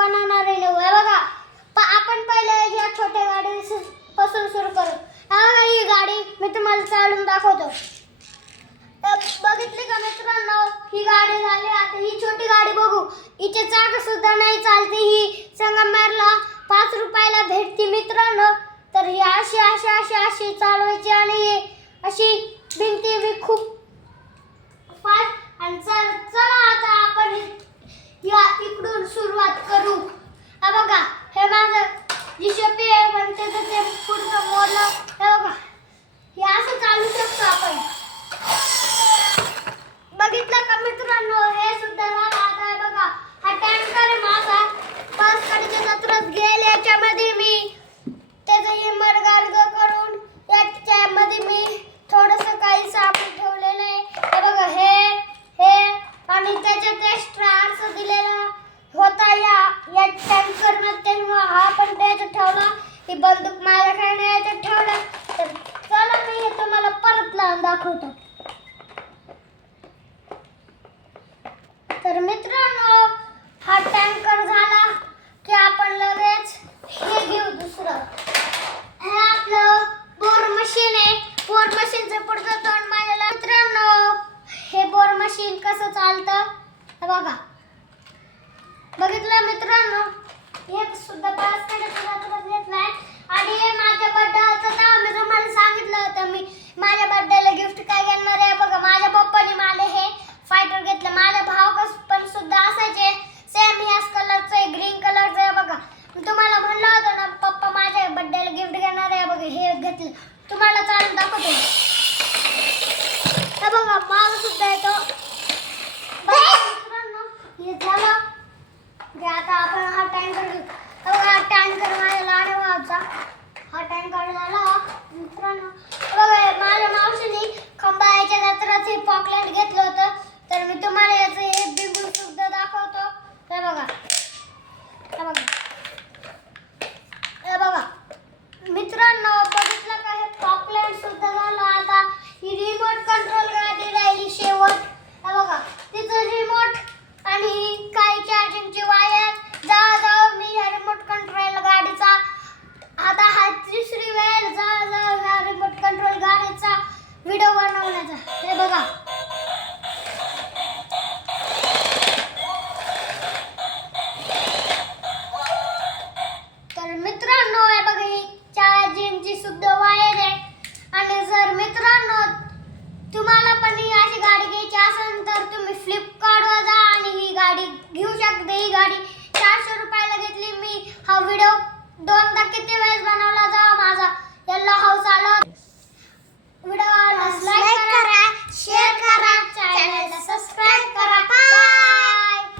बनवणार आहे बघा. आपण पहिले या छोट्या गाडीपासून सुरू करू. ही गाडी मी तुम्हाला चालवून दाखवतो. बघितली का मित्रांनो, ही गाडी झाली. आता ही छोटी गाडी बघू. हिचे चाक सुद्धा नाही चालते. ही संगमनेरला 5 रुपयाला भेटते मित्रांनो. तर ही अशी चालवायची आणि अशी भिंती बी खूप फास्ट. आणि चला आता आपण या इकडून सुरुवात करू. हा बघा, हे माझं जिशपी आहे म्हणते तर ते पुढचं मोडलं. हे बघा, हे असं चालू शकतो आपण. बघितलं का मित्रांनो, हे सुद्धा झालं. आता हे बघा, हा टँकर आहे माझा. पाचकडीच्या जत्रात गेले. याच्यामध्ये मी त्याचं इमरगार्ग करून याच्यामध्ये मी थोडंसं काही साबण ठेवलेलं आहे. हे बघा, हे आणि त्याच्यात एक्स्ट्रा आरसा दिलेला होता या टँकरमध्ये. हा पण त्याच्यात ठेवला. ही बंदूक माझ्याकडे याच्यात ठेवला. तर चला मी हे तुम्हाला परत लावून दाखवतो. तर मित्रांनो, हा टँकर झाला की आपण लगेच हे घेऊ दुसरं. हे आपलं बोर मशीन आहे. बोर मशीनचं पुढचं तोंड माझ्याला. मित्रांनो, हे बोर मशीन कसं चालतं हे बघा. बघितलं मित्रांनो, हे सुद्धा पाचकडे घेतलाय. आणि हे माझ्या बर्थडे होता तेव्हा मी तुम्हाला सांगितलं होतं मी माझ्या बर्थडेला गिफ्ट काय घेणार आहे. बघा, माझ्या पप्पाने मला हे फायटर घेतलं. माझा भाव पण सुद्धा असायचे सेम याच कलरचं, ग्रीन कलरचं आहे. बघा, मी तुम्हाला म्हणलं होतं ना पप्पा माझ्या बर्थडेला गिफ्ट घेणार आहे. बघा, हे घेतलं. तुम्हाला चालून दाखवतो. हे बघा, माग सुद्धा येतो. मित्रांनो, हे झालं. आता आपण हा टँकर घेऊ. बघा, हा टँकर माझ्या लाडे भावाचा. हा टँकर झाला मित्रांनो. बघा, माझ्या मावशीने खंबाळ्याच्या जत्रात हे पॉकलँड घेतलं होतं. तर मी तुम्हाला याचं हे बिंबू सुद्धा दाखवतो. हे बघा, हे बघा, हे बघा मित्रांनो. बघितलं का, हे पॉकलँड सुद्धा झालं. आता ही रिमोट कंट्रोल गाडी राहिली शेवट. हे बघा, तिचं रिमोट आणि काही चार्जिंगची वायर. जवळ मी ह्या रिमोट कंट्रोल गाडीचा आता हा तिसरी वेळ जवळ ह्या रिमोट कंट्रोल गाडीचा व्हिडिओ बनवण्याचा. हे बघा, तर मित्रांनो हे बघा, ही चार्जिंगची सुद्धा वायर आहे. आणि जर मित्रांनो तुम्हाला पण ही अशी गाडी घ्यायची असेल तर तुम्ही फ्लिपकार्टवर जा आणि ही गाडी घेऊ शकता. ही गाडी 400 रुपयाला घेतली. मी हा व्हिडिओ दोनदा किती वेळेस बनवला जेव्हा माझा याला हाऊस आला.